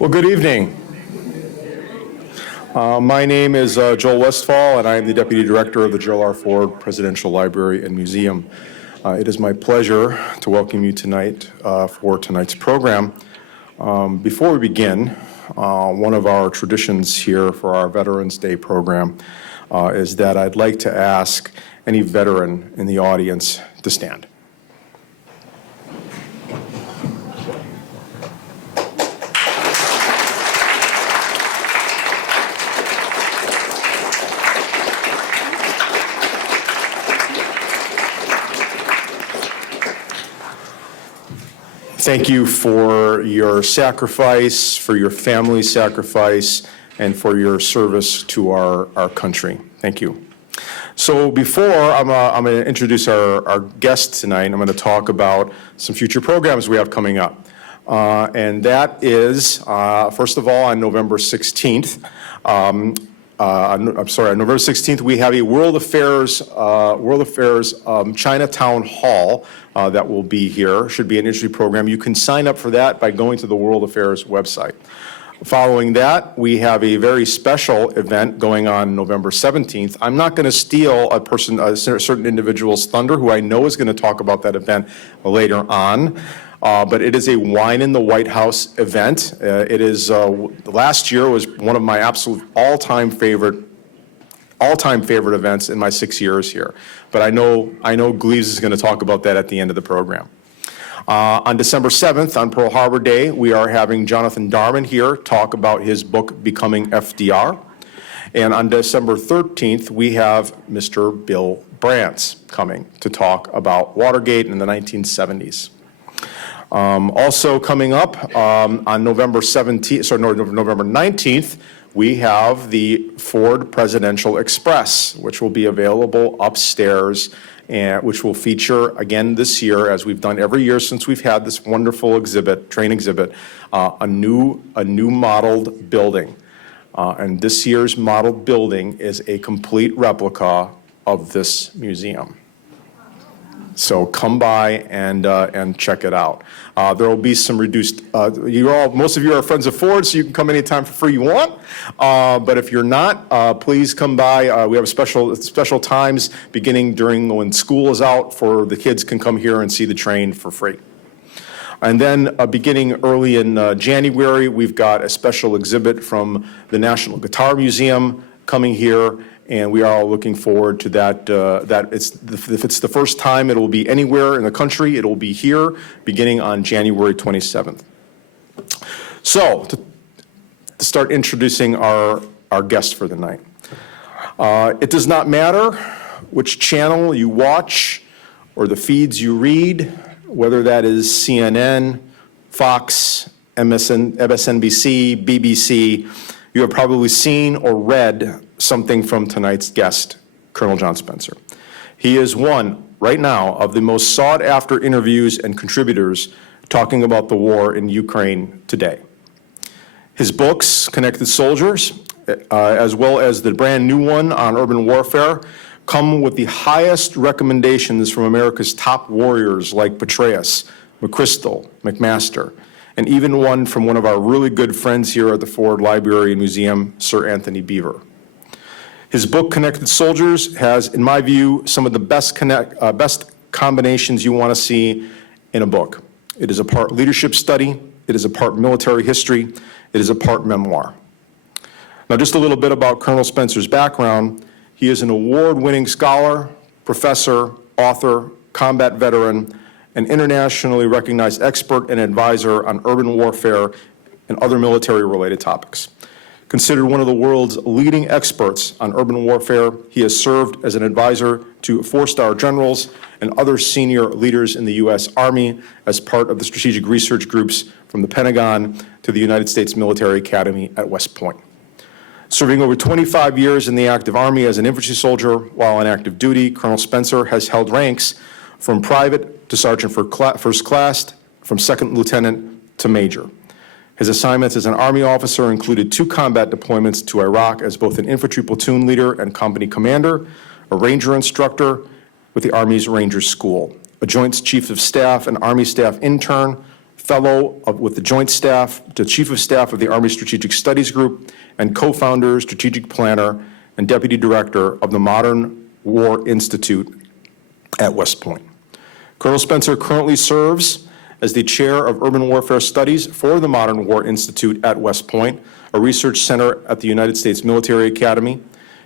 Well, good evening. My name is Joel Westfall, and I am the Deputy Director of the Gerald R. Ford Presidential Library and Museum. It is my pleasure to welcome you tonight for tonight's program. Before we begin, one of our traditions here for our Veterans Day program is that I'd like to ask any veteran in the audience to stand. Thank you for your sacrifice, for your family's sacrifice, and for your service to our country. Thank you. So before I'm going to introduce our guest tonight, I'm going to talk about some future programs we have coming up. And that is, first of all, on November 16th, on November 16th, we have a World Affairs Chinatown Hall that will be here. Should be an interesting program. You can sign up for that by going to the World Affairs website. Following that, we have a very special event going on November 17th. I'm not going to steal a certain individual's thunder, who I know is going to talk about that event later on. But it is a Wine in the White House event. It is, last year was one of my absolute all-time favorite events in my 6 years here. But I know Gleaves is going to talk about that at the end of the program. On December 7th, on Pearl Harbor Day, we are having Jonathan Darman here talk about his book, Becoming FDR. And on December 13th, we have Mr. Bill Brantz coming to talk about Watergate in the 1970s. Also coming up on November 19th, we have the Ford Presidential Express, which will be available upstairs, and which will feature again this year, as we've done every year since we've had this wonderful train exhibit, a new modeled building. And this year's modeled building is a complete replica of this museum. So come by and check it out. There will be some reduced. Most of you are friends of Ford, so you can come anytime for free you want. But if you're not, please come by. We have special times beginning during when school is out, for the kids can come here and see the train for free. And then beginning early in January, we've got a special exhibit from the National Guitar Museum coming here. And we are all looking forward to that. If it's the first time it will be anywhere in the country, it will be here beginning on January 27th. So to start introducing our guest for the night. It does not matter which channel you watch or the feeds you read, whether that is CNN, Fox, MSNBC, BBC, you have probably seen or read something from tonight's guest, Colonel John Spencer. He is one, right now, of the most sought-after interviews and contributors talking about the war in Ukraine today. His books, Connected Soldiers, as well as the brand new one on urban warfare, come with the highest recommendations from America's top warriors like Petraeus, McChrystal, McMaster, and even one from one of our really good friends here at the Ford Library and Museum, Sir Anthony Beaver. His book, Connected Soldiers, has, in my view, some of the best combinations you want to see in a book. It is a part leadership study, it is a part military history, it is a part memoir. Now, just a little bit about Colonel Spencer's background. He is an award-winning scholar, professor, author, combat veteran, an internationally recognized expert and advisor on urban warfare and other military-related topics. Considered one of the world's leading experts on urban warfare, he has served as an advisor to four-star generals and other senior leaders in the U.S. Army as part of the strategic research groups from the Pentagon to the United States Military Academy at West Point. Serving over 25 years in the active Army as an infantry soldier while on active duty, Colonel Spencer has held ranks from private to sergeant first class, from second lieutenant to major. His assignments as an Army officer included 2 combat deployments to Iraq as both an infantry platoon leader and company commander, a ranger instructor with the Army's Ranger School, a Joint Chief of Staff and Army Staff intern, with the Joint Staff, the Chief of Staff of the Army Strategic Studies Group, and co-founder, strategic planner, and deputy director of the Modern War Institute at West Point. Colonel Spencer currently serves as the chair of Urban Warfare Studies for the Modern War Institute at West Point, a research center at the United States Military Academy.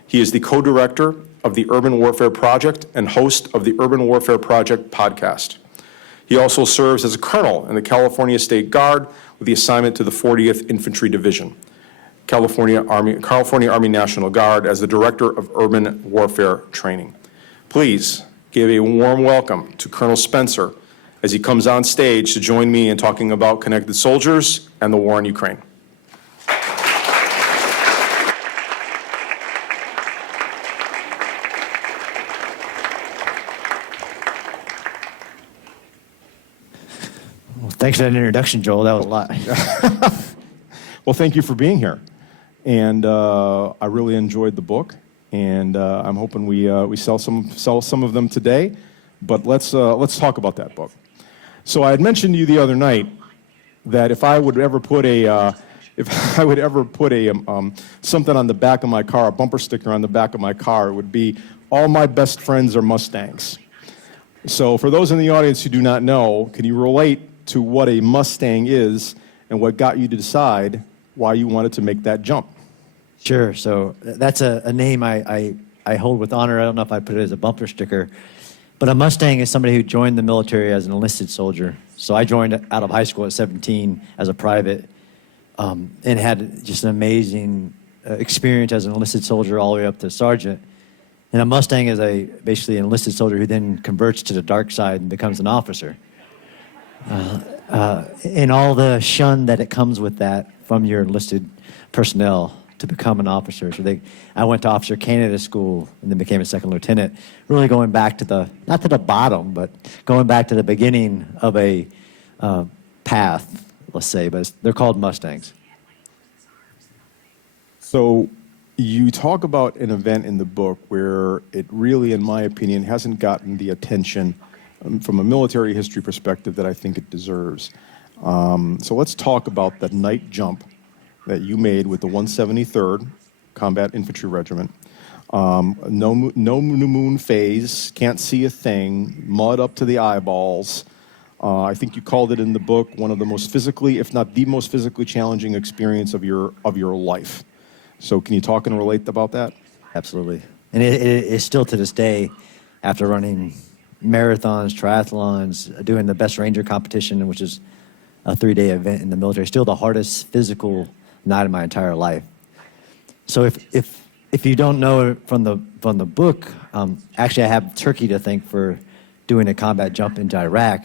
He is the co-director of the Urban Warfare Project and host of the Urban Warfare Project podcast. He also serves as a colonel in the California State Guard with the assignment to the 40th Infantry Division, California Army National Guard, as the director of Urban Warfare Training. Please give a warm welcome to Colonel Spencer as he comes on stage to join me in talking about connected soldiers and the war in Ukraine. Thanks for that introduction, Joel. That was a lot. Well, thank you for being here. And I really enjoyed the book, and I'm hoping we sell some of them today. But let's talk about that book. So I had mentioned to you the other night that if I would ever put something on the back of my car, a bumper sticker on the back of my car, it would be "All my best friends are Mustangs." So for those in the audience who do not know, can you relate to what a Mustang is and what got you to decide why you wanted to make that jump? Sure. So that's a name I hold with honor. I don't know if I put it as a bumper sticker. But a Mustang is somebody who joined the military as an enlisted soldier. So I joined out of high school at 17 as a private and had just an amazing experience as an enlisted soldier all the way up to sergeant. And a Mustang is basically an enlisted soldier who then converts to the dark side and becomes an officer. And all the shun that it comes with that from your enlisted personnel to become an officer. So I went to officer candidate school and then became a second lieutenant, really going back to not to the bottom, but going back to the beginning of a path, let's say, but they're called Mustangs. So you talk about an event in the book where it really, in my opinion, hasn't gotten the attention from a military history perspective that I think it deserves. So let's talk about the night jump that you made with the 173rd Combat Infantry Regiment. No new moon phase, can't see a thing, mud up to the eyeballs. I think you called it in the book one of the most physically, if not the most physically challenging experience of your life. So can you talk and relate about that? Absolutely. And it is still to this day, after running marathons, triathlons, doing the best ranger competition, which is a 3-day event in the military, still the hardest physical night of my entire life. So if you don't know it from the book, actually I have Turkey to thank for doing a combat jump into Iraq.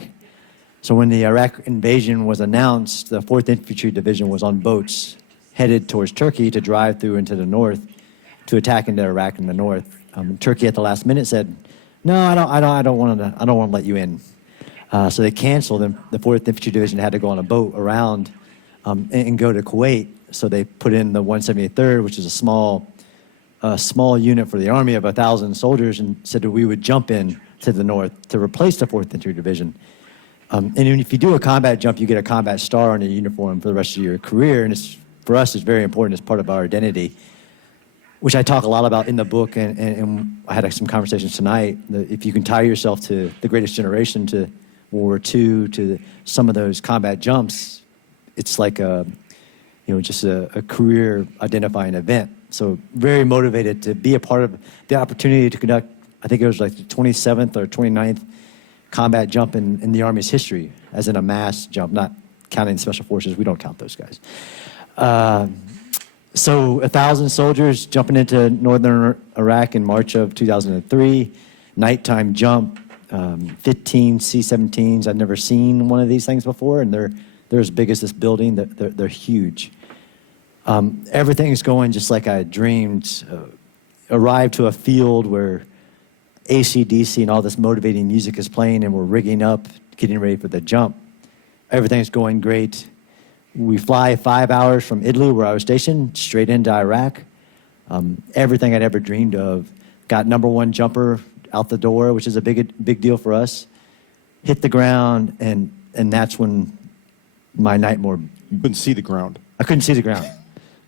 So when the Iraq invasion was announced, the 4th Infantry Division was on boats headed towards Turkey to drive through into the north to attack into Iraq in the north. Turkey at the last minute said, "No, I don't want to let you in." So they canceled, and the 4th Infantry Division had to go on a boat around and go to Kuwait. So they put in the 173rd, which is a small unit for the Army of 1,000 soldiers, and said that we would jump in to the north to replace the 4th Infantry Division. And if you do a combat jump, you get a combat star on your uniform for the rest of your career, and for us, it's very important as part of our identity, which I talk a lot about in the book, and I had some conversations tonight. If you can tie yourself to the Greatest Generation, to World War II, to some of those combat jumps, it's like just a career identifying event. So very motivated to be a part of the opportunity to conduct, I think it was like the 27th or 29th combat jump in the Army's history, as in a mass jump, not counting Special Forces. We don't count those guys. So 1,000 soldiers jumping into northern Iraq in March of 2003, nighttime jump, 15 C-17s. I'd never seen one of these things before, and they're as big as this building. They're huge. Everything's going just like I had dreamed. Arrived to a field where AC/DC and all this motivating music is playing, and we're rigging up, getting ready for the jump. Everything's going great. We fly 5 hours from Idlib, where I was stationed, straight into Iraq. Everything I'd ever dreamed of. Got #1 jumper out the door, which is a big deal for us. Hit the ground, and that's when my night more. Couldn't see the ground. I couldn't see the ground.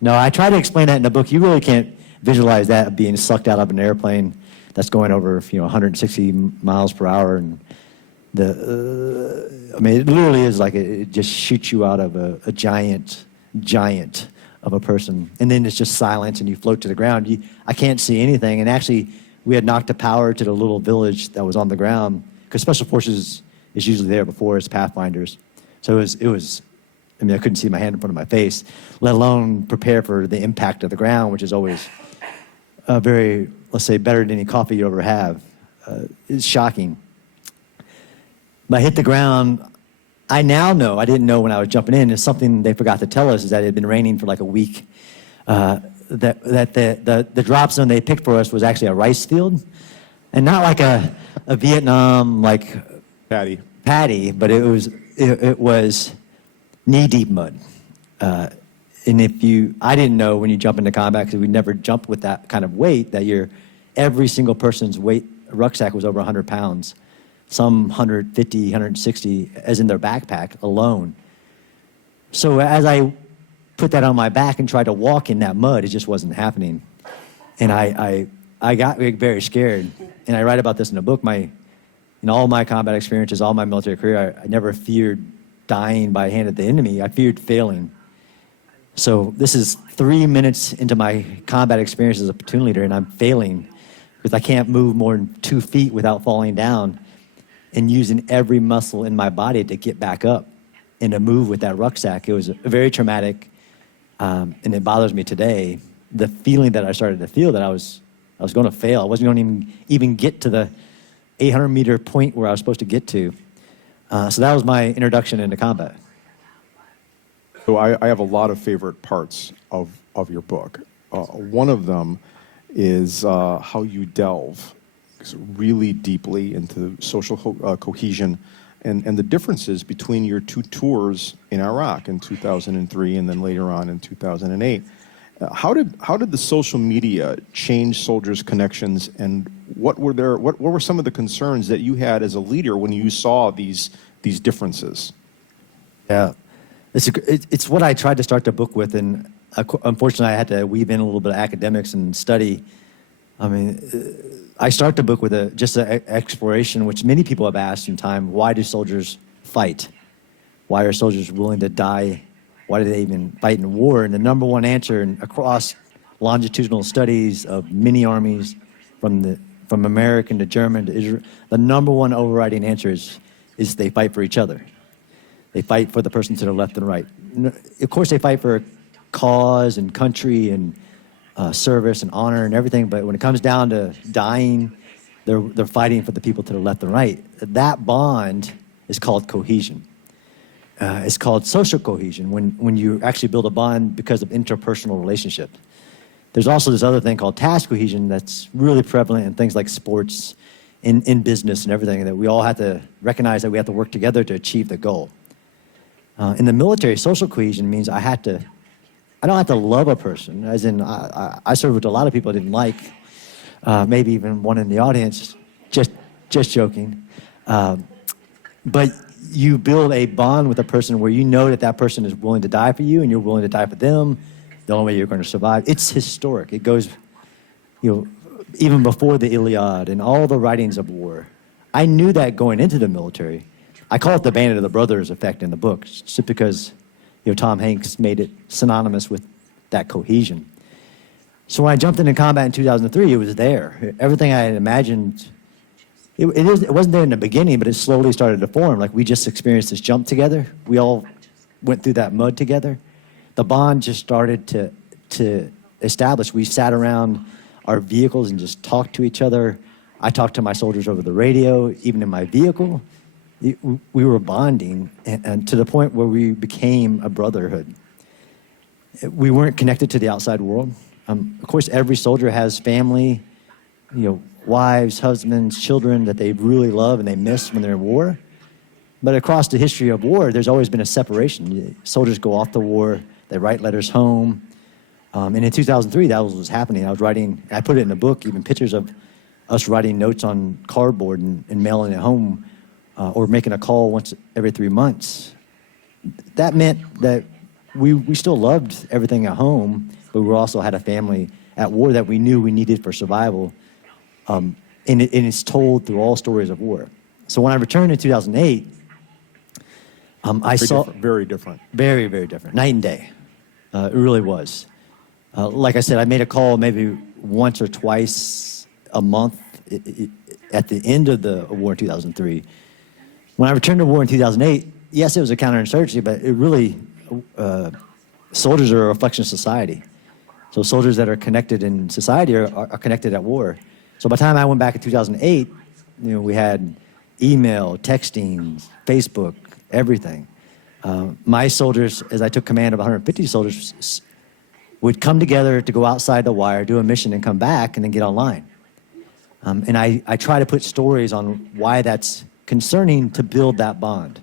No, I try to explain that in the book. You really can't visualize that being sucked out of an airplane that's going over 160 miles per hour, and I mean, it literally is like it just shoots you out of a giant of a person, and then it's just silence, and you float to the ground. I can't see anything, and actually, we had knocked the power to the little village that was on the ground because Special Forces is usually there before it's Pathfinders, so it was. I mean, I couldn't see my hand in front of my face, let alone prepare for the impact of the ground, which is always very, let's say, better than any coffee you ever have. It's shocking. But I hit the ground. I now know, I didn't know when I was jumping in, it's something they forgot to tell us, is that it had been raining for like a week. That the drop zone they picked for us was actually a rice field, and not like a Vietnam like paddy, but it was knee-deep mud. And I didn't know when you jump into combat, because we never jumped with that kind of weight, that every single person's rucksack was over 100 pounds, some 150, 160, as in their backpack alone. So as I put that on my back and tried to walk in that mud, it just wasn't happening. And I got very scared. And I write about this in the book. In all my combat experiences, all my military career, I never feared dying by hand of the enemy. I feared failing. So this is 3 minutes into my combat experience as a platoon leader, and I'm failing because I can't move more than 2 feet without falling down, and using every muscle in my body to get back up and to move with that rucksack. It was very traumatic, and it bothers me today. The feeling that I started to feel that I was going to fail. I wasn't going to even get to the 800-meter point where I was supposed to get to. So that was my introduction into combat. So I have a lot of favorite parts of your book. One of them is how you delve really deeply into social cohesion and the differences between your two tours in Iraq in 2003 and then later on in 2008. How did the social media change soldiers' connections, and what were some of the concerns that you had as a leader when you saw these differences? Yeah, it's what I tried to start the book with, and unfortunately I had to weave in a little bit of academics and study. I mean, I start the book with just an exploration, which many people have asked in time: why do soldiers fight? Why are soldiers willing to die? Why do they even fight in war? And the number one answer, across longitudinal studies of many armies, from American to German to Israel, the number one overriding answer is they fight for each other. They fight for the person to the left and right. Of course, they fight for a cause and country and service and honor and everything, but when it comes down to dying, they're fighting for the people to the left and right. That bond is called cohesion. It's called social cohesion, when you actually build a bond because of interpersonal relationships. There's also this other thing called task cohesion that's really prevalent in things like sports, in business and everything, that we all have to recognize that we have to work together to achieve the goal. In the military, social cohesion means I don't have to love a person, as in I served with a lot of people I didn't like, maybe even one in the audience, just joking. But you build a bond with a person where you know that person is willing to die for you and you're willing to die for them. The only way you're going to survive. It's historic. It goes, even before the Iliad and all the writings of war. I knew that going into the military. I call it the Band of the Brothers effect in the book, just because Tom Hanks made it synonymous with that cohesion. So when I jumped into combat in 2003, it was there. Everything I had imagined. It wasn't there in the beginning, but it slowly started to form. Like, we just experienced this jump together. We all went through that mud together. The bond just started to establish. We sat around our vehicles and just talked to each other. I talked to my soldiers over the radio, even in my vehicle. We were bonding, and to the point where we became a brotherhood. We weren't connected to the outside world. Of course, every soldier has family, wives, husbands, children that they really love and they miss when they're in war. But across the history of war, there's always been a separation. Soldiers go off to war, they write letters home. And in 2003, that was what was happening. I put it in the book, even pictures of us writing notes on cardboard and mailing it home, or making a call once every 3 months. that meant that we still loved everything at home, but we also had a family at war that we knew we needed for survival. And it's told through all stories of war. So when I returned in 2008, I saw Very different. very, very different, night and day. It really was. Like I said, I made a call maybe once or twice a month at the end of the war in 2003. When I returned to war in 2008, yes, it was a counterinsurgency, but it really, soldiers are a reflection of society. So soldiers that are connected in society are connected at war. So by the time I went back in 2008, we had email, texting, Facebook, everything. My soldiers, as I took command of 150 soldiers, would come together to go outside the wire, do a mission, and come back, and then get online. And I try to put stories on why that's concerning to build that bond.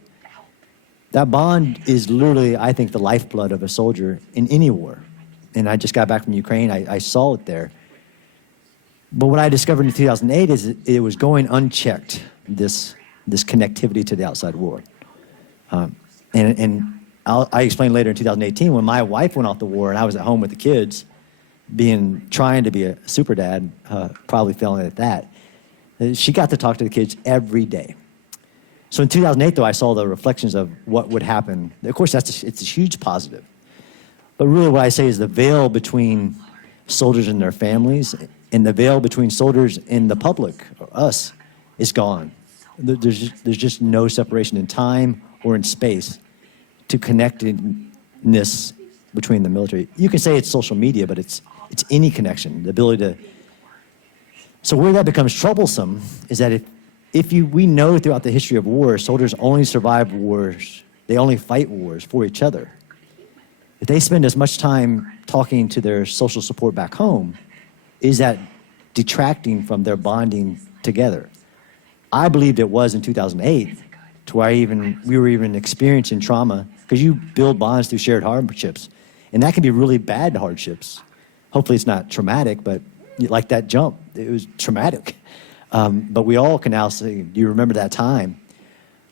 That bond is literally, I think, the lifeblood of a soldier in any war. And I just got back from Ukraine. I saw it there. But what I discovered in 2008 is it was going unchecked, this connectivity to the outside world. And I explained later in 2018 when my wife went off to war and I was at home with the kids, trying to be a super dad, probably failing at that. She got to talk to the kids every day. So in 2008, though, I saw the reflections of what would happen. Of course, it's a huge positive. But really what I say is the veil between soldiers and their families and the veil between soldiers and the public, us, is gone. There's just no separation in time or in space to connectedness between the military. You can say it's social media, but it's any connection, the ability to. So where that becomes troublesome is that we know throughout the history of war, soldiers only survive wars, they only fight wars for each other. If they spend as much time talking to their social support back home, is that detracting from their bonding together? I believed it was in 2008, to where we were even experiencing trauma, because you build bonds through shared hardships, and that can be really bad hardships. Hopefully it's not traumatic, but like that jump, it was traumatic. But we all can now say, do you remember that time?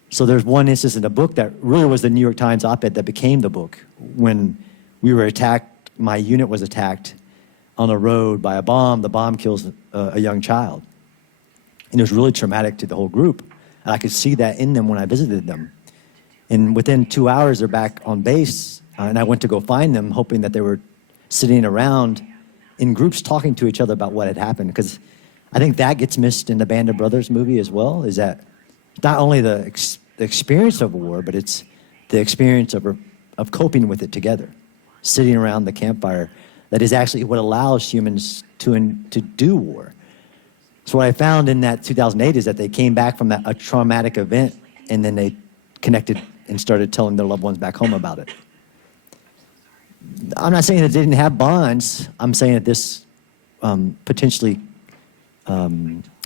So there's one instance in the book that really was the New York Times op-ed that became the book. When we were attacked, my unit was attacked on a road by a bomb. The bomb kills a young child. And it was really traumatic to the whole group. And I could see that in them when I visited them. And within 2 hours, they're back on base. And I went to go find them, hoping that they were sitting around in groups talking to each other about what had happened. Because I think that gets missed in the Band of Brothers movie as well, is that not only the experience of war, but it's the experience of coping with it together, sitting around the campfire. That is actually what allows humans to do war. So what I found in that 2008 is that they came back from a traumatic event, and then they connected and started telling their loved ones back home about it. I'm not saying that they didn't have bonds. I'm saying that this potentially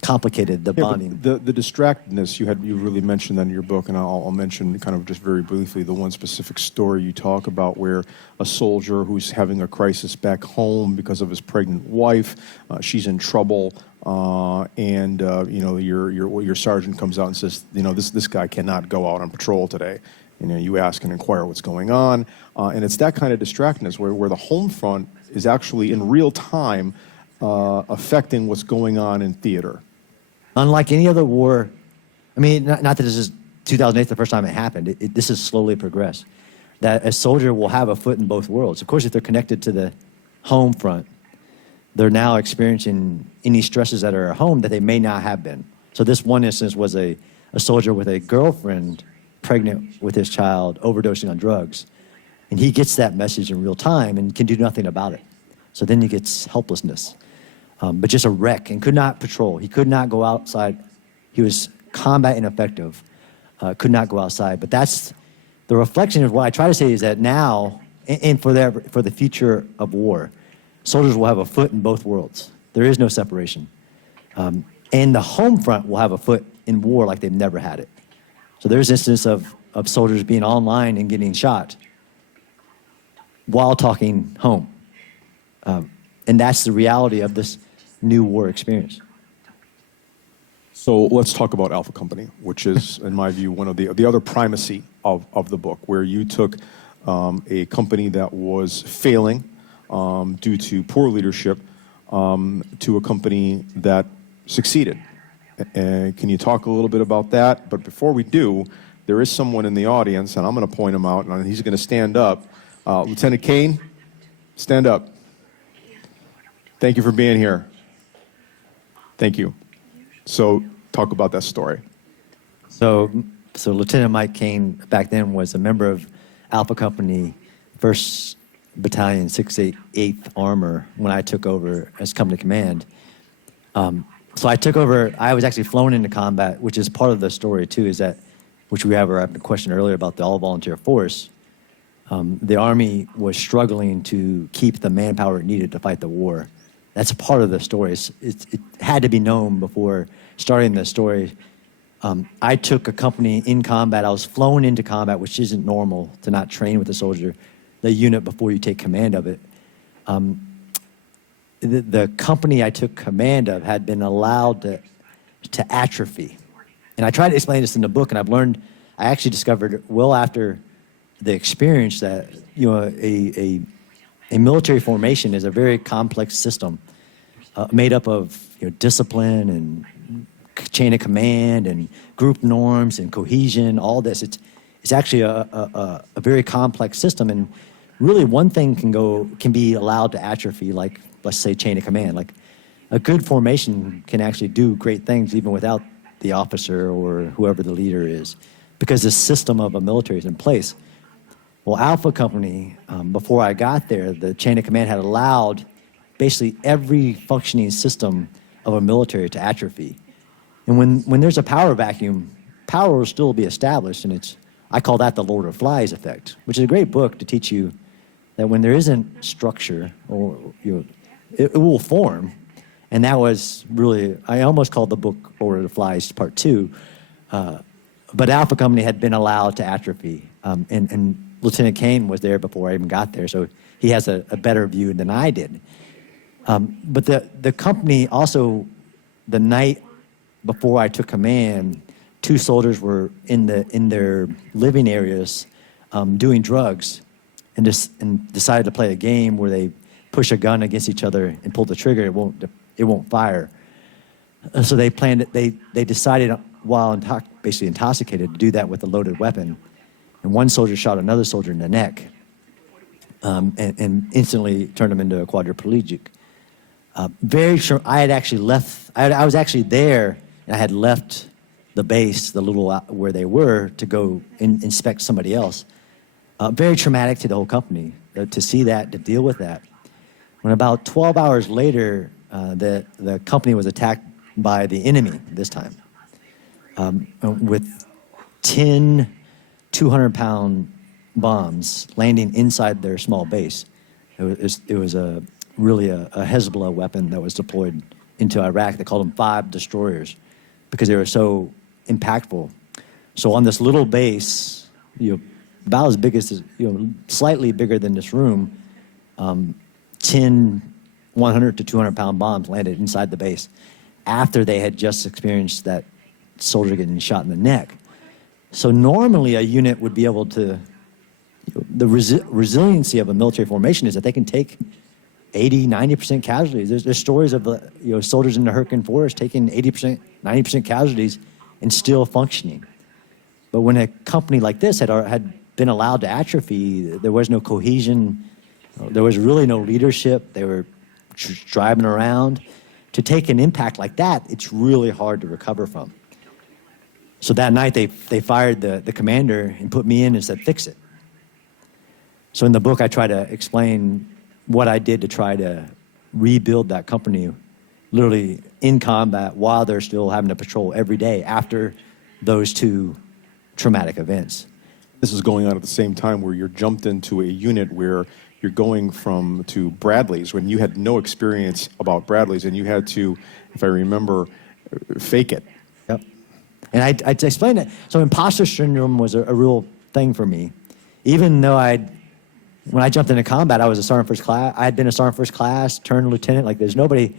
complicated the bonding. But the distractedness, you really mentioned that in your book, and I'll mention kind of just very briefly the one specific story you talk about where a soldier who's having a crisis back home because of his pregnant wife, she's in trouble, and your sergeant comes out and says, this guy cannot go out on patrol today. You ask and inquire what's going on, and it's that kind of distractedness where the home front is actually in real time affecting what's going on in theater. Unlike any other war, I mean, not that this is 2008 the first time it happened. This has slowly progressed. That a soldier will have a foot in both worlds. Of course, if they're connected to the home front, they're now experiencing any stresses that are at home that they may not have been. So this one instance was a soldier with a girlfriend pregnant with his child, overdosing on drugs. And he gets that message in real time and can do nothing about it. So then he gets helplessness. But just a wreck, and could not patrol. He could not go outside. He was combat ineffective, could not go outside. But that's the reflection of what I try to say is that now, and for the future of war, soldiers will have a foot in both worlds. There is no separation. And the home front will have a foot in war like they've never had it. So there's instances of soldiers being online and getting shot while talking home. And that's the reality of this new war experience. So let's talk about Alpha Company, which is, in my view, one of the other primacy of the book, where you took a company that was failing due to poor leadership to a company that succeeded. Can you talk a little bit about that? But before we do, there is someone in the audience, and I'm going to point him out, and he's going to stand up. Lieutenant Kane, stand up. Thank you for being here. Thank you. So talk about that story. So Lieutenant Mike Kane back then was a member of Alpha Company, 1st Battalion, 688th Armor, when I took over as company command. So I took over, I was actually flown into combat, which is part of the story too, is that, which we have a question earlier about the all-volunteer force. The Army was struggling to keep the manpower it needed to fight the war. That's a part of the story. It had to be known before starting the story. I took a company in combat. I was flown into combat, which isn't normal to not train with a soldier, the unit before you take command of it. The company I took command of had been allowed to atrophy. And I tried to explain this in the book, and I actually discovered well after the experience that, a military formation is a very complex system made up of discipline and chain of command and group norms and cohesion, all this. It's actually a very complex system, and really one thing can be allowed to atrophy, like let's say chain of command. Like a good formation can actually do great things even without the officer or whoever the leader is, because the system of a military is in place. Well, Alpha Company, before I got there, the chain of command had allowed basically every functioning system of a military to atrophy. And when there's a power vacuum, power will still be established, and I call that the Lord of Flies effect, which is a great book to teach you that when there isn't structure, or it will form. And that was really, I almost called the book Lord of the Flies Part 2, but Alpha Company had been allowed to atrophy, and Lieutenant Kane was there before I even got there, so he has a better view than I did. But the company also, the night before I took command, 2 soldiers were in their living areas doing drugs, and decided to play a game where they push a gun against each other and pull the trigger. It won't fire. So they planned it. They decided while basically intoxicated to do that with a loaded weapon. And one soldier shot another soldier in the neck, and instantly turned him into a quadriplegic. Very sure I had actually left. I was actually there, and I had left the base, the little where they were, to go inspect somebody else. Very traumatic to the whole company to see that, to deal with that. When about 12 hours later, the company was attacked by the enemy this time, with 10 200-pound bombs landing inside their small base. It was really a Hezbollah weapon that was deployed into Iraq. They called them 5 destroyers because they were so impactful. So on this little base, about as big as, slightly bigger than this room, 10 100 to 200-pound bombs landed inside the base after they had just experienced that soldier getting shot in the neck. So normally a unit would be able to, the resiliency of a military formation is that they can take 80, 90% casualties. There's stories of soldiers in the Hurricane Forest taking 80%, 90% casualties and still functioning. But when a company like this had been allowed to atrophy, there was no cohesion, there was really no leadership. They were driving around. To take an impact like that, it's really hard to recover from. So that night they fired the commander and put me in and said, fix it. So in the book I try to explain what I did to try to rebuild that company, literally in combat while they're still having to patrol every day after those 2 traumatic events. This is going on at the same time where you're jumped into a unit where you're going to Bradley's when you had no experience about Bradley's, and you had to, if I remember, fake it. Yep. And I explained it. So imposter syndrome was a real thing for me. Even though when I jumped into combat, I was a sergeant first class. I had been a sergeant first class, turned lieutenant. Like there's nobody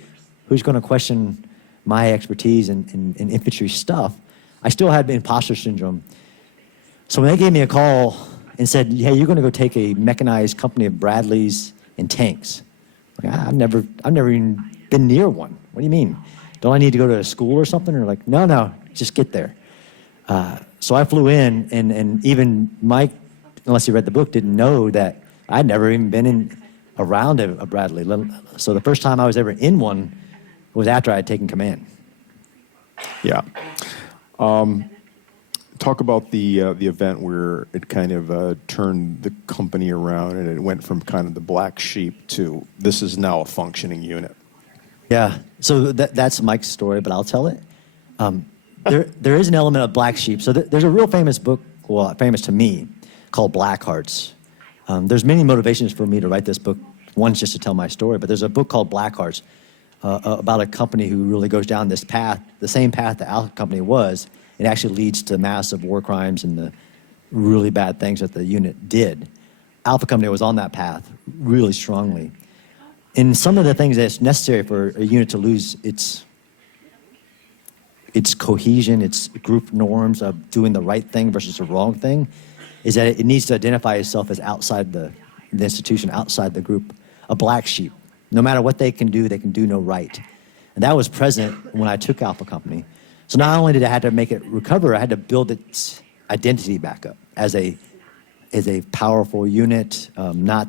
who's going to question my expertise in infantry stuff, I still had imposter syndrome. So when they gave me a call and said, hey, you're going to go take a mechanized company of Bradleys and tanks. Like, I've never even been near one. What do you mean? Don't I need to go to a school or something? Or like, no, just get there. So I flew in, and even Mike, unless he read the book, didn't know that I'd never even been around a Bradley. So the first time I was ever in one was after I had taken command. Yeah. Talk about the event where it kind of turned the company around, and it went from kind of the black sheep to this is now a functioning unit. Yeah, so that's Mike's story, but I'll tell it. There is an element of black sheep. So there's a real famous book, well, famous to me, called Black Hearts. There's many motivations for me to write this book. One's just to tell my story, but there's a book called Black Hearts about a company who really goes down this path, the same path the Alpha Company was. It actually leads to massive war crimes and the really bad things that the unit did. Alpha Company was on that path really strongly. And some of the things that's necessary for a unit to lose its cohesion, its group norms of doing the right thing versus the wrong thing, is that it needs to identify itself as outside the institution, outside the group, a black sheep. No matter what they can do no right. And that was present when I took Alpha Company. So not only did I have to make it recover, I had to build its identity back up as a powerful unit. Not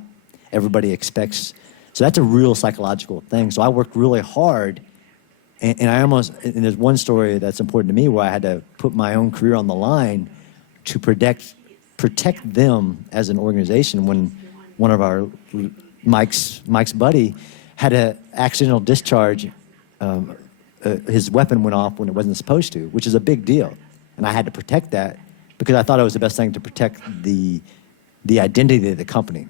everybody expects. So that's a real psychological thing. So I worked really hard, and there's one story that's important to me where I had to put my own career on the line to protect them as an organization when one of our Mike's buddy had an accidental discharge. His weapon went off when it wasn't supposed to, which is a big deal. And I had to protect that because I thought it was the best thing to protect the identity of the company.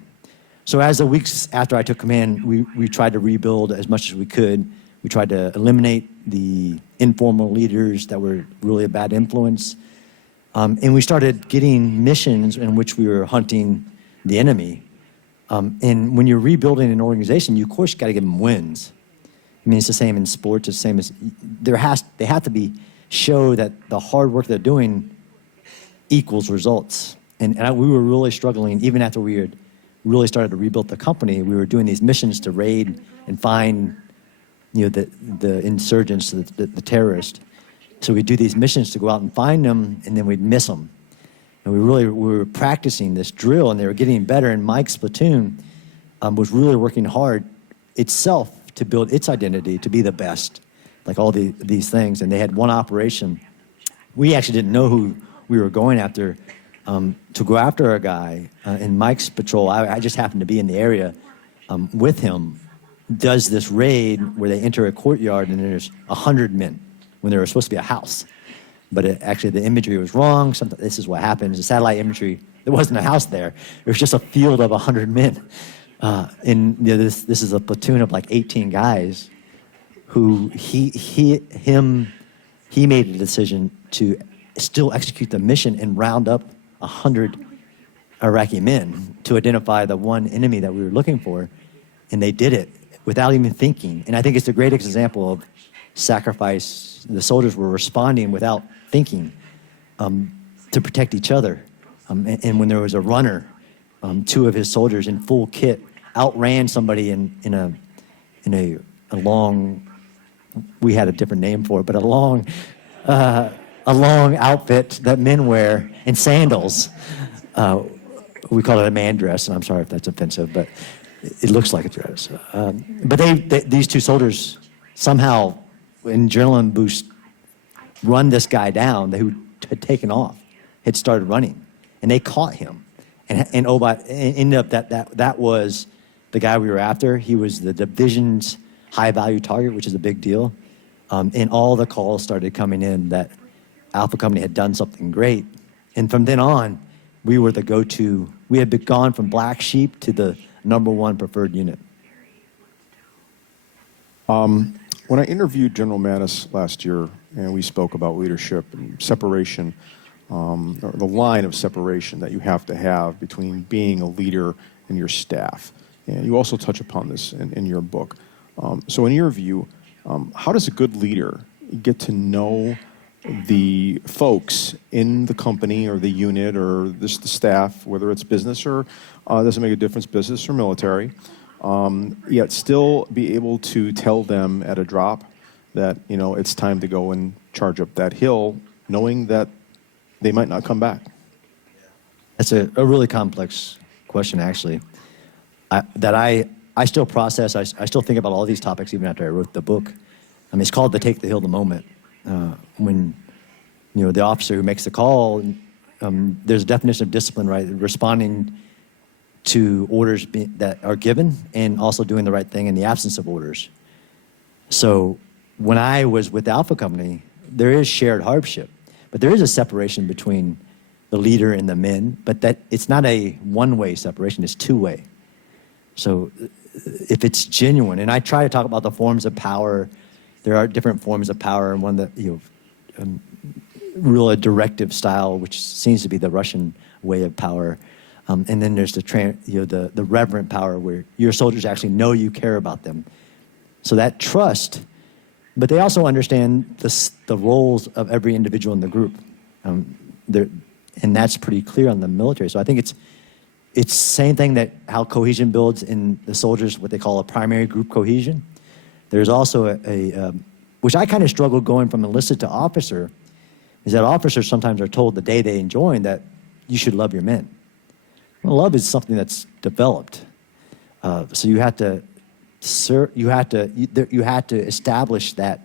So as the weeks after I took command, we tried to rebuild as much as we could. We tried to eliminate the informal leaders that were really a bad influence. And we started getting missions in which we were hunting the enemy. And when you're rebuilding an organization, you of course got to give them wins. I mean, it's the same in sports. It's the same as they have to show that the hard work they're doing equals results. And we were really struggling even after we had really started to rebuild the company. We were doing these missions to raid and find, the insurgents, the terrorists. So we'd do these missions to go out and find them, and then we'd miss them. And we were practicing this drill, and they were getting better. And Mike's platoon was really working hard itself to build its identity to be the best, like all these things. And they had one operation. We actually didn't know who we were going after to go after a guy in Mike's patrol. I just happened to be in the area with him. Does this raid where they enter a courtyard and there's 100 men when there was supposed to be a house. But actually the imagery was wrong. This is what happens. The satellite imagery, there wasn't a house there. It was just a field of 100 men. This is a platoon of like 18 guys who he made a decision to still execute the mission and round up 100 Iraqi men to identify the one enemy that we were looking for. And they did it without even thinking. And I think it's a great example of sacrifice. The soldiers were responding without thinking to protect each other. And when there was a runner, two of his soldiers in full kit outran somebody in a long, we had a different name for it, but a long outfit that men wear in sandals. We call it a man dress, and I'm sorry if that's offensive, but it looks like a dress. But these two soldiers somehow, in adrenaline boost, run this guy down who had taken off, had started running, and they caught him. And ended up that was the guy we were after. He was the division's high-value target, which is a big deal. And all the calls started coming in that Alpha Company had done something great. And from then on, we were the go-to. We had gone from black sheep to the #1 preferred unit. When I interviewed General Mattis last year, and we spoke about leadership and separation, or the line of separation that you have to have between being a leader and your staff. And you also touch upon this in your book. So in your view, how does a good leader get to know the folks in the company or the unit or the staff, whether it's business or doesn't make a difference, business or military, yet still be able to tell them at a drop that, you know, it's time to go and charge up that hill, knowing that they might not come back. That's a really complex question, actually, I still process. I still think about all these topics even after I wrote the book. I mean, it's called the Take the Hill the moment. When, you know, the officer who makes the call, there's a definition of discipline, right? Responding to orders that are given and also doing the right thing in the absence of orders. So when I was with the Alpha Company, there is shared hardship, but there is a separation between the leader and the men, but that it's not a one-way separation, it's two-way. So if it's genuine, and I try to talk about the forms of power, there are different forms of power, and one that, you know, real directive style, which seems to be the Russian way of power. And then there's the reverent power where your soldiers actually know you care about them. So that trust, but they also understand the roles of every individual in the group. And that's pretty clear on the military. So I think it's same thing that how cohesion builds in the soldiers, what they call a primary group cohesion. There's also which I kind of struggle going from enlisted to officer, is that officers sometimes are told the day they join that you should love your men. Well, love is something that's developed. So you have to establish that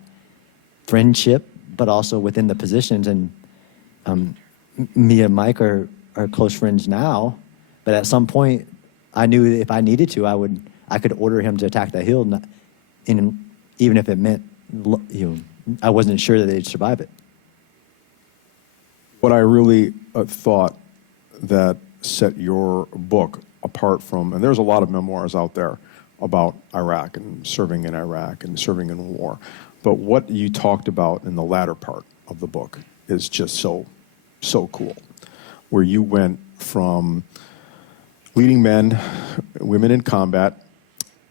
friendship, but also within the positions. And me and Mike are close friends now, but at some point, I knew if I needed to, I could order him to attack that hill, even if it meant, you know, I wasn't sure that they'd survive it. What I really thought that set your book apart from, and there's a lot of memoirs out there about Iraq and serving in Iraq and serving in war, but what you talked about in the latter part of the book is just so cool, where you went from leading men, women in combat,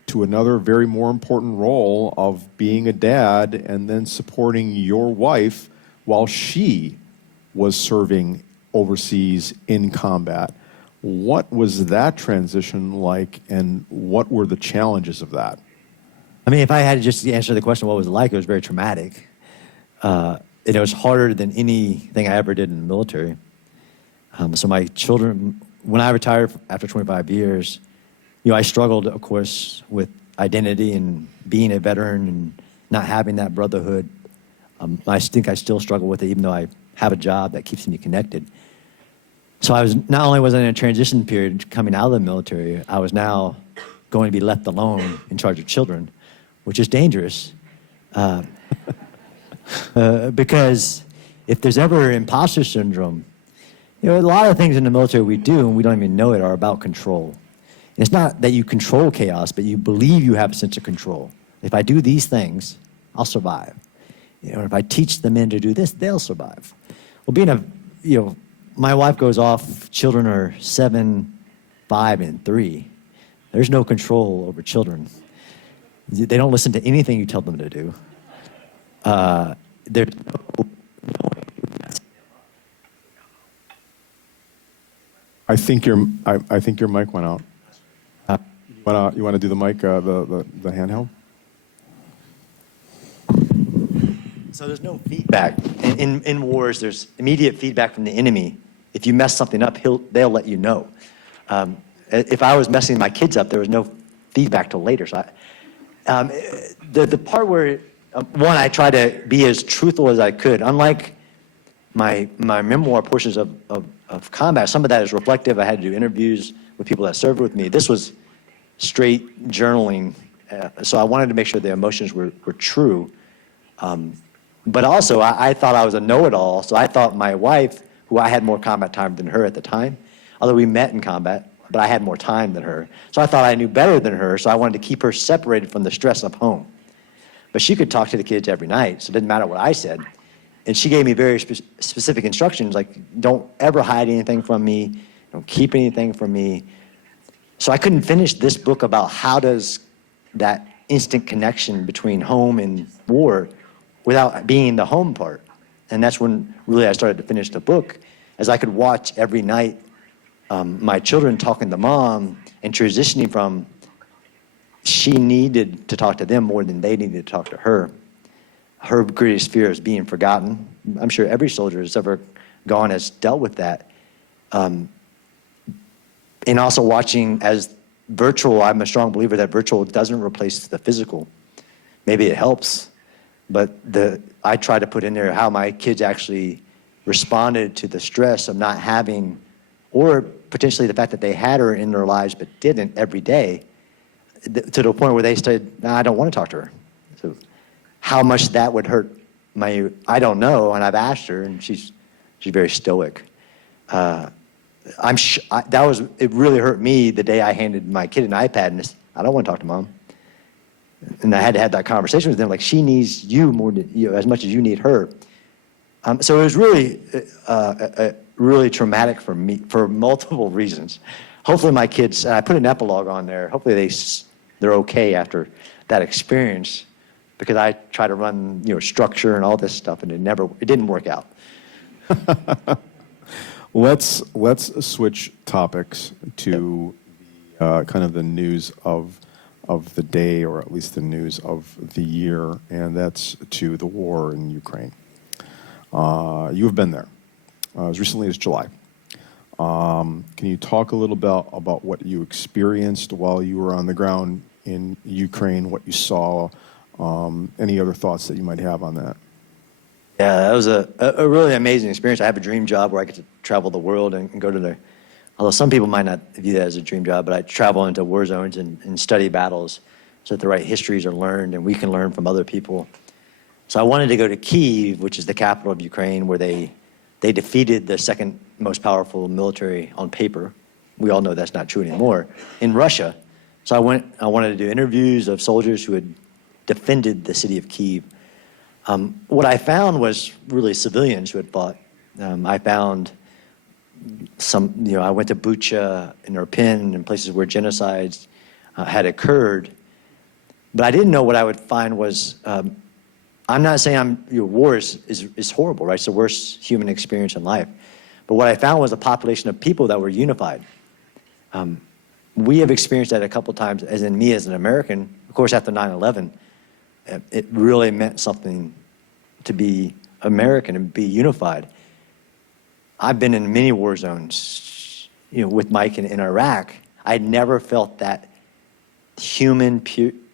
to another very more important role of being a dad and then supporting your wife while she was serving overseas in combat. What was that transition like, and what were the challenges of that? I mean, if I had to just answer the question, what was it like? It was very traumatic. It was harder than anything I ever did in the military. So my children, when I retired after 25 years, you know, I struggled, of course, with identity and being a veteran and not having that brotherhood. I think I still struggle with it, even though I have a job that keeps me connected. So not only was I in a transition period coming out of the military, I was now going to be left alone in charge of children, which is dangerous. Because if there's ever imposter syndrome, you know, a lot of things in the military we do, and we don't even know it, are about control. And it's not that you control chaos, but you believe you have a sense of control. If I do these things, I'll survive. You know, if I teach the men to do this, they'll survive. Well, my wife goes off, children are 7, 5, and 3. There's no control over children. They don't listen to anything you tell them to do. There's no. I think your mic went out. You want to do the mic, the handheld? So there's no feedback. In wars, there's immediate feedback from the enemy. If you mess something up, they'll let you know. If I was messing my kids up, there was no feedback till later. So the part where, one, I try to be as truthful as I could. Unlike my memoir portions of combat, some of that is reflective. I had to do interviews with people that served with me. This was straight journaling. So I wanted to make sure the emotions were true. But also, I thought I was a know-it-all, so I thought my wife, who I had more combat time than her at the time, although we met in combat, but I had more time than her. So I thought I knew better than her, so I wanted to keep her separated from the stress of home. But she could talk to the kids every night, so it didn't matter what I said. And she gave me very specific instructions, like, don't ever hide anything from me, don't keep anything from me. So I couldn't finish this book about how does that instant connection between home and war, without being the home part. And that's when really I started to finish the book, as I could watch every night my children talking to mom and transitioning from she needed to talk to them more than they needed to talk to her. Her greatest fear is being forgotten. I'm sure every soldier who's ever gone has dealt with that. And also watching as virtual, I'm a strong believer that virtual doesn't replace the physical. Maybe it helps, but I try to put in there how my kids actually responded to the stress of not having, or potentially the fact that they had her in their lives but didn't every day, to the point where they said, "No, I don't want to talk to her." So how much that would hurt I don't know, and I've asked her, and she's very stoic. It really hurt me the day I handed my kid an iPad and said, "I don't want to talk to mom." And I had to have that conversation with them, like, she needs you more than as much as you need her. So it was really, really traumatic for me for multiple reasons. Hopefully my kids, I put an epilogue on there. Hopefully they're okay after that experience, because I try to run structure and all this stuff, and it didn't work out. Let's switch topics to kind of the news of the day, or at least the news of the year, and that's to the war in Ukraine. You have been there as recently as July. Can you talk a little bit about what you experienced while you were on the ground in Ukraine, what you saw, any other thoughts that you might have on that? Yeah, that was a really amazing experience. I have a dream job where I get to travel the world and go to although some people might not view that as a dream job, but I travel into war zones and study battles so that the right histories are learned and we can learn from other people. So I wanted to go to Kyiv, which is the capital of Ukraine, where they defeated the second most powerful military on paper. We all know that's not true anymore, in Russia. So I wanted to do interviews of soldiers who had defended the city of Kyiv. What I found was really civilians who had fought. I found I went to Bucha and Irpin and places where genocides had occurred. But I didn't know what I would find was, I'm not saying war is horrible, right? It's the worst human experience in life. But what I found was a population of people that were unified. We have experienced that a couple times, as in me as an American. Of course, after 9/11, it really meant something to be American and be unified. I've been in many war zones, with Mike in Iraq. I'd never felt that human,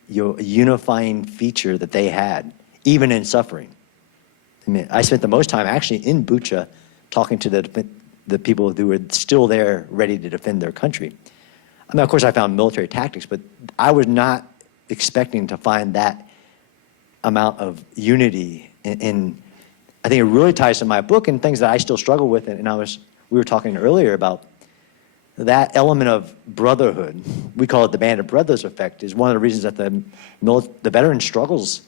unifying feature that they had, even in suffering. I mean, I spent the most time actually in Bucha talking to the people who were still there, ready to defend their country. I mean, of course, I found military tactics, but I was not expecting to find that amount of unity in I think it really ties to my book and things that I still struggle with. And we were talking earlier about that element of brotherhood. We call it the Band of Brothers effect, is one of the reasons that the veteran struggles.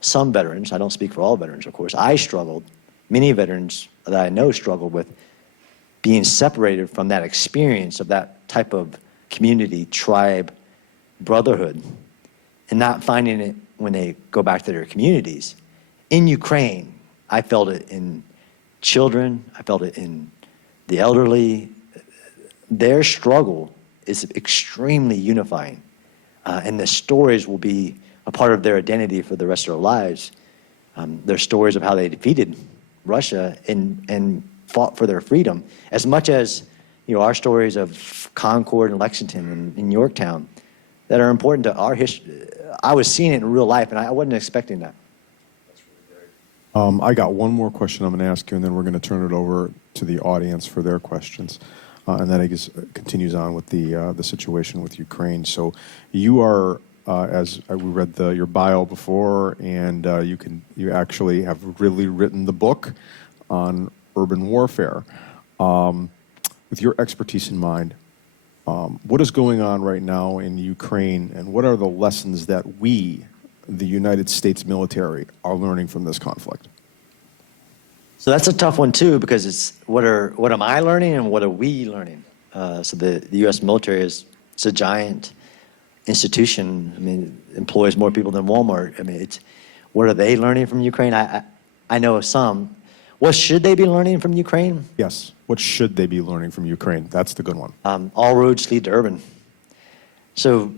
Some veterans, I don't speak for all veterans, of course. I struggled. Many veterans that I know struggled with being separated from that experience of that type of community, tribe, brotherhood, and not finding it when they go back to their communities. In Ukraine, I felt it in children. I felt it in the elderly. Their struggle is extremely unifying, and the stories will be a part of their identity for the rest of their lives. Their stories of how they defeated Russia and fought for their freedom, as much as our stories of Concord and Lexington and Yorktown, that are important to our history. I was seeing it in real life, and I wasn't expecting that. I got one more question I'm going to ask you, and then we're going to turn it over to the audience for their questions. And then I guess continues on with the situation with Ukraine. So you are, as we read your bio before, and you actually have really written the book on urban warfare. With your expertise in mind, what is going on right now in Ukraine, and what are the lessons that we, the United States military, are learning from this conflict? So that's a tough one too, because it's what am I learning and what are we learning? So the U.S. military it's a giant institution. I mean, employs more people than Walmart. I mean, What are they learning from Ukraine? I know some. What should they be learning from Ukraine? Yes. What should they be learning from Ukraine? That's the good one. All roads lead to urban. So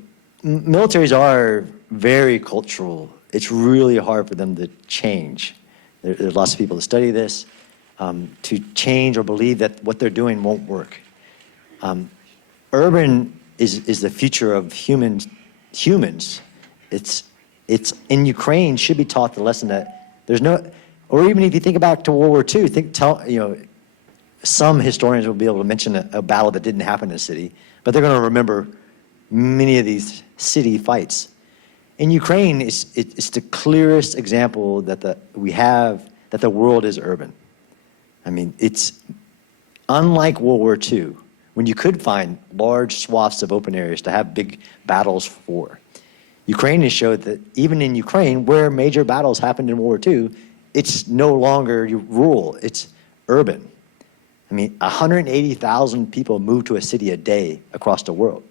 militaries are very cultural. It's really hard for them to change. There's lots of people that study this, to change or believe that what they're doing won't work. Urban is the future of humans. It's in Ukraine should be taught the lesson that there's no, or even if you think back to World War II, some historians will be able to mention a battle that didn't happen in a city, but they're going to remember many of these city fights. In Ukraine, it's the clearest example that we have that the world is urban. I mean, it's unlike World War II, when you could find large swaths of open areas to have big battles for. Ukraine has showed that even in Ukraine, where major battles happened in World War II, it's no longer rural, it's urban. I mean, 180,000 people move to a city a day across the world.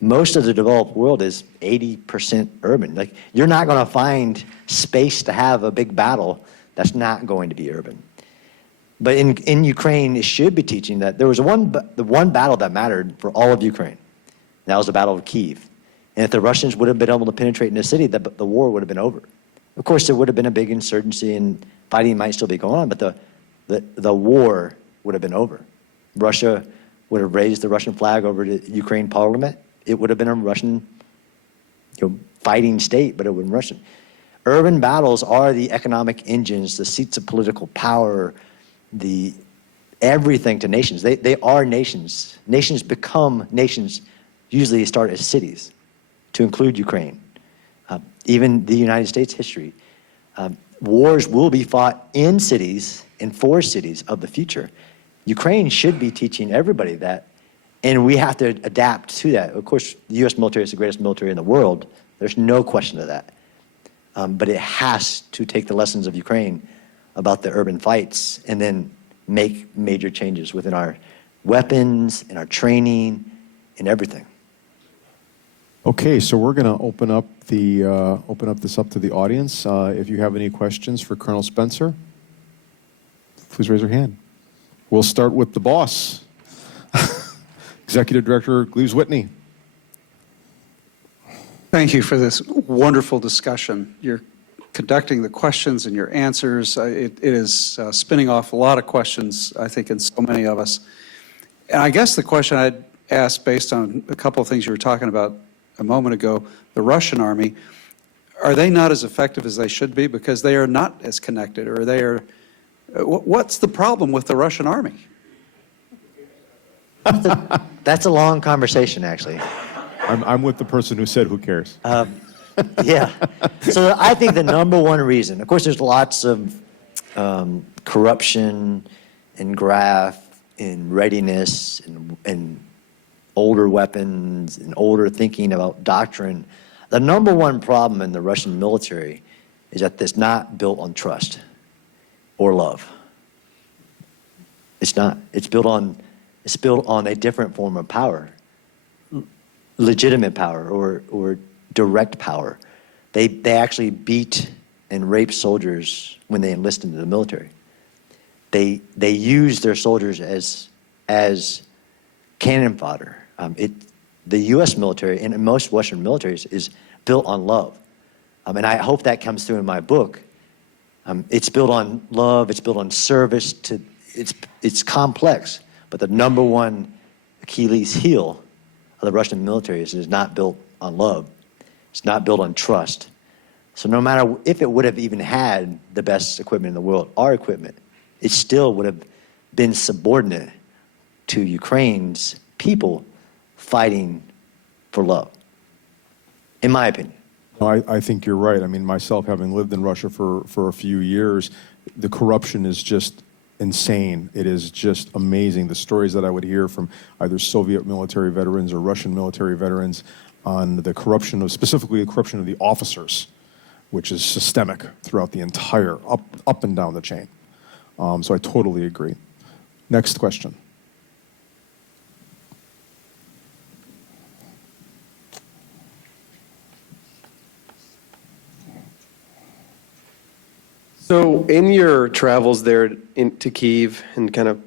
Most of the developed world is 80% urban. Like, you're not going to find space to have a big battle that's not going to be urban. But in Ukraine, it should be teaching that there was the one battle that mattered for all of Ukraine. That was the Battle of Kyiv. And if the Russians would have been able to penetrate in the city, the war would have been over. Of course, there would have been a big insurgency and fighting might still be going on, but the war would have been over. Russia would have raised the Russian flag over the Ukraine parliament. It would have been a Russian fighting state, but it wasn't Russian. Urban battles are the economic engines, the seats of political power, the everything to nations. They are nations. Nations become nations. Usually they start as cities, to include Ukraine. Even the United States history. Wars will be fought in cities, in 4 cities of the future. Ukraine should be teaching everybody that, and we have to adapt to that. Of course, the U.S. military is the greatest military in the world. There's no question of that. But it has to take the lessons of Ukraine about the urban fights and then make major changes within our weapons, in our training, in everything. Okay, so we're going to open up this up to the audience. If you have any questions for Colonel Spencer, please raise your hand. We'll start with the boss, Executive Director Gleaves Whitney. Thank you for this wonderful discussion. You're conducting the questions and your answers. It is spinning off a lot of questions, I think, in so many of us. And I guess the question I'd ask, based on a couple of things you were talking about a moment ago, the Russian army, are they not as effective as they should be because they are not as connected, or they are, what's the problem with the Russian army? That's a long conversation, actually. I'm with the person who said, who cares? Yeah. So I think the number one reason, of course, there's lots of corruption and graft and readiness and older weapons and older thinking about doctrine. The number one problem in the Russian military is that it's not built on trust or love. It's not. It's built on a different form of power, legitimate power or direct power. They actually beat and rape soldiers when they enlist into the military. They use their soldiers as cannon fodder. The U.S. military and most Western militaries is built on love. And I hope that comes through in my book. It's built on love. It's built on service. It's complex. But the number one Achilles heel of the Russian military is not built on love. It's not built on trust. So no matter if it would have even had the best equipment in the world, our equipment, it still would have been subordinate to Ukraine's people fighting for love, in my opinion. No, I think you're right. I mean, myself, having lived in Russia for a few years, the corruption is just insane. It is just amazing. The stories that I would hear from either Soviet military veterans or Russian military veterans on the corruption of, specifically the corruption of the officers, which is systemic throughout the entire, up and down the chain. So I totally agree. Next question. So in your travels there to Kyiv and kind of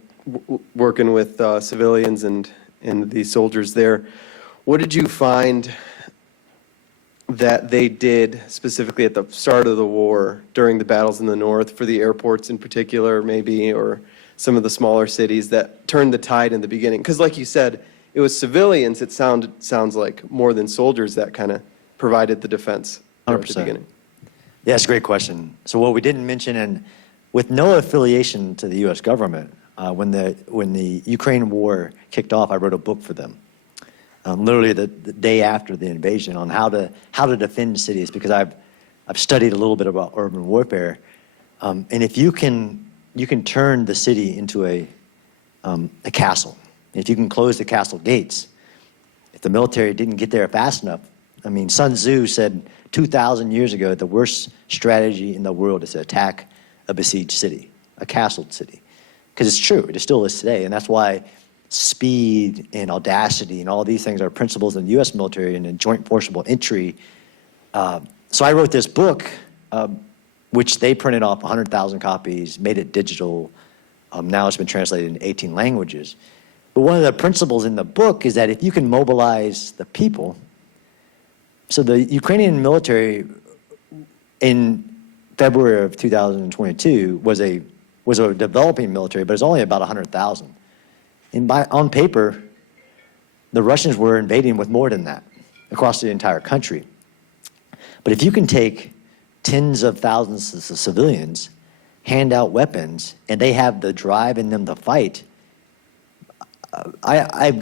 working with civilians and the soldiers there, what did you find that they did specifically at the start of the war during the battles in the north, for the airports in particular maybe, or some of the smaller cities that turned the tide in the beginning? Because like you said, it was civilians, it sounds like, more than soldiers that kind of provided the defense there at the 100%. beginning. Yeah, that's a great question. So what we didn't mention, and with no affiliation to the U.S. government, when the Ukraine war kicked off, I wrote a book for them, literally the day after the invasion, on how to defend cities, because I've studied a little bit about urban warfare, and if you can turn the city into a castle, if you can close the castle gates, if the military didn't get there fast enough. I mean, Sun Tzu said 2,000 years ago, the worst strategy in the world is to attack a besieged city, a castled city. Because it's true, it still is today. And that's why speed and audacity and all these things are principles in the U.S. military and in joint forcible entry. So I wrote this book, which they printed off 100,000 copies, made it digital. Now it's been translated in 18 languages. But one of the principles in the book is that if you can mobilize the people. So the Ukrainian military in February of 2022 was a developing military, but it's only about 100,000. And on paper, the Russians were invading with more than that across the entire country. But if you can take tens of thousands of civilians, hand out weapons, and they have the drive in them to fight, I haven't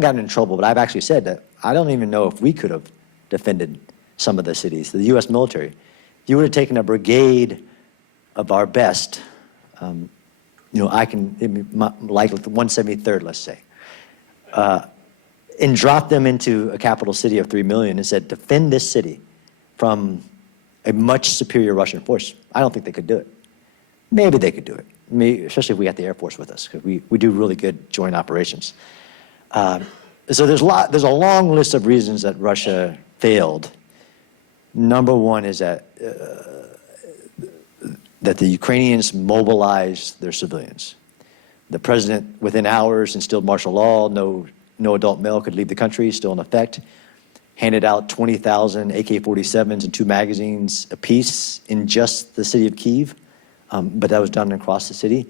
gotten in trouble, but I've actually said that I don't even know if we could have defended some of the cities, the U.S. military. If you would have taken a brigade of our best, like the 173rd, let's say, and dropped them into a capital city of 3 million and said, defend this city from a much superior Russian force, I don't think they could do it. Maybe they could do it, especially if we got the Air Force with us, because we do really good joint operations. So there's a long list of reasons that Russia failed. Number one is that the Ukrainians mobilized their civilians. The president, within hours, instilled martial law. No adult male could leave the country, still in effect. Handed out 20,000 AK-47s and 2 magazines apiece in just the city of Kyiv, but that was done across the city.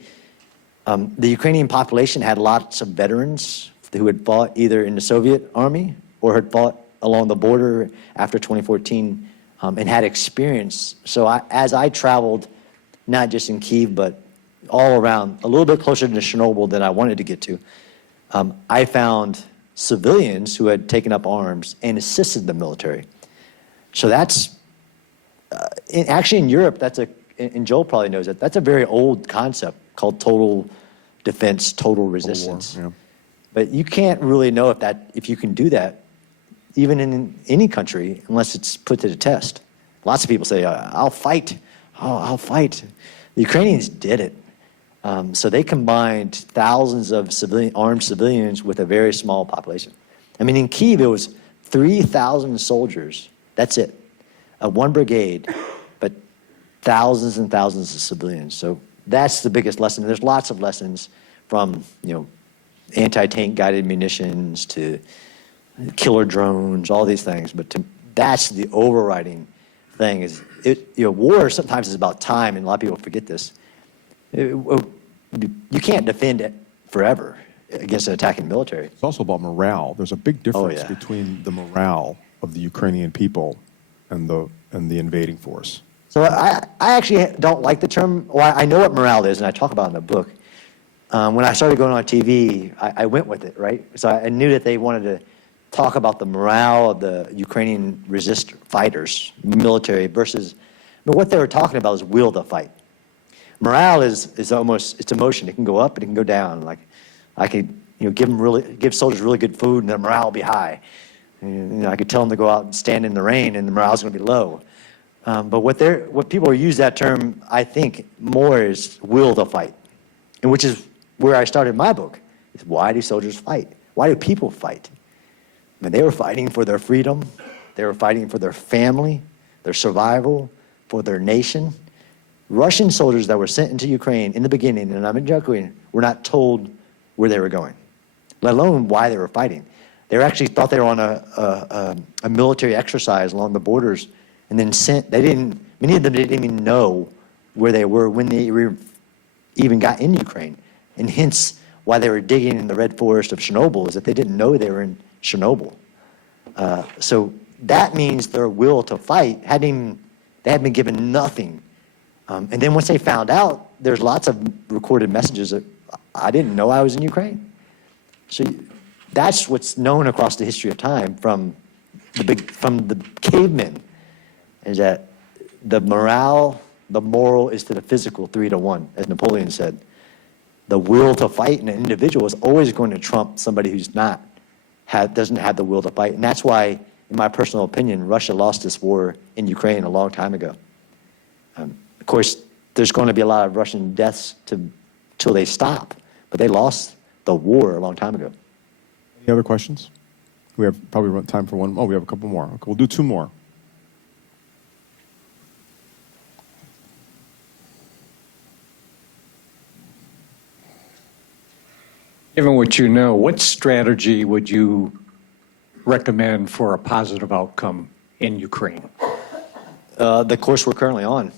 The Ukrainian population had lots of veterans who had fought either in the Soviet army or had fought along the border after 2014 and had experience. So as I traveled, not just in Kyiv, but all around, a little bit closer to Chernobyl than I wanted to get to, I found civilians who had taken up arms and assisted the military. So that's, actually in Europe, and Joel probably knows that, that's a very old concept called total defense, total resistance. War, yeah. But you can't really know if you can do that, even in any country, unless it's put to the test. Lots of people say, I'll fight. Oh, I'll fight. The Ukrainians did it. So they combined thousands of armed civilians with a very small population. I mean, in Kyiv, it was 3,000 soldiers. That's it. One brigade, but thousands and thousands of civilians. So that's the biggest lesson. There's lots of lessons from, anti-tank guided munitions to killer drones, all these things. But that's the overriding thing is, war sometimes is about time, and a lot of people forget this. You can't defend it forever against an attacking military. It's also about morale. There's a big difference yeah. between the morale of the Ukrainian people and the invading force. So I actually don't like the term, well, I know what morale is, and I talk about it in the book. When I started going on TV, I went with it, right? So I knew that they wanted to talk about the morale of the Ukrainian fighters, military, versus, but what they were talking about is will to fight. Morale is almost, it's emotion. It can go up and it can go down. Like I could, give soldiers really good food and their morale will be high. And, I could tell them to go out and stand in the rain and the morale's going to be low. But what people use that term, I think, more is will to fight, and which is where I started my book. Is why do soldiers fight? Why do people fight? I mean, they were fighting for their freedom. They were fighting for their family, their survival, for their nation. Russian soldiers that were sent into Ukraine in the beginning, and I'm in Ukraine, were not told where they were going, let alone why they were fighting. They were actually thought they were on a military exercise along the borders, and then many of them didn't even know where they were when they even got in Ukraine. And hence why they were digging in the red forest of Chernobyl, is that they didn't know they were in Chernobyl. So that means their will to fight they had been given nothing. And then once they found out, there's lots of recorded messages that I didn't know I was in Ukraine. So that's what's known across the history of time from the cavemen, is that the moral is to the physical 3-1, as Napoleon said. The will to fight in an individual is always going to trump somebody who's doesn't have the will to fight. And that's why, in my personal opinion, Russia lost this war in Ukraine a long time ago. Of course, there's going to be a lot of Russian deaths till they stop, but they lost the war a long time ago. Any other questions? We have probably time for one. Oh, we have a couple more. Okay, we'll do two more. Given what you know, what strategy would you recommend for a positive outcome in Ukraine? The course we're currently on,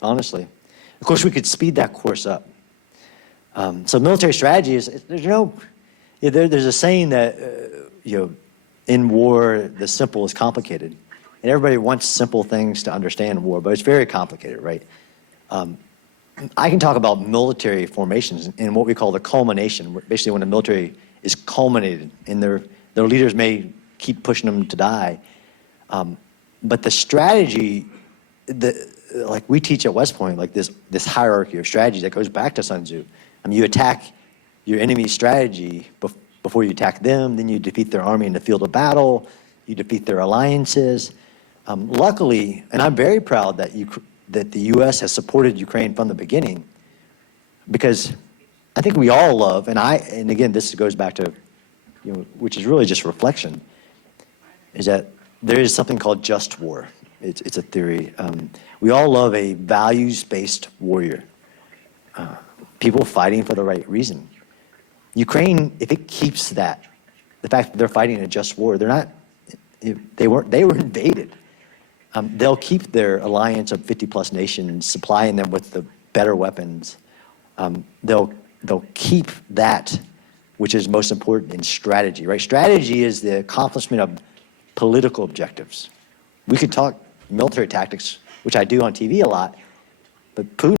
honestly. Of course, we could speed that course up. So military strategy is, there's a saying that, in war, the simple is complicated. And everybody wants simple things to understand in war, but it's very complicated, right? I can talk about military formations and what we call the culmination, basically when the military is culminated and their leaders may keep pushing them to die. But the strategy, like we teach at West Point, like this hierarchy of strategy that goes back to Sun Tzu. I mean, you attack your enemy's strategy before you attack them, then you defeat their army in the field of battle, you defeat their alliances. Luckily, and I'm very proud that the U.S. has supported Ukraine from the beginning, because I think we all love, and again, this goes back to, which is really just reflection, is that there is something called just war. It's a theory. We all love a values-based warrior, people fighting for the right reason. Ukraine, if it keeps that, the fact that they're fighting a just war, they were invaded. They'll keep their alliance of 50-plus nations, supplying them with the better weapons. They'll keep that, which is most important in strategy, right? Strategy is the accomplishment of political objectives. We could talk military tactics, which I do on TV a lot, but Putin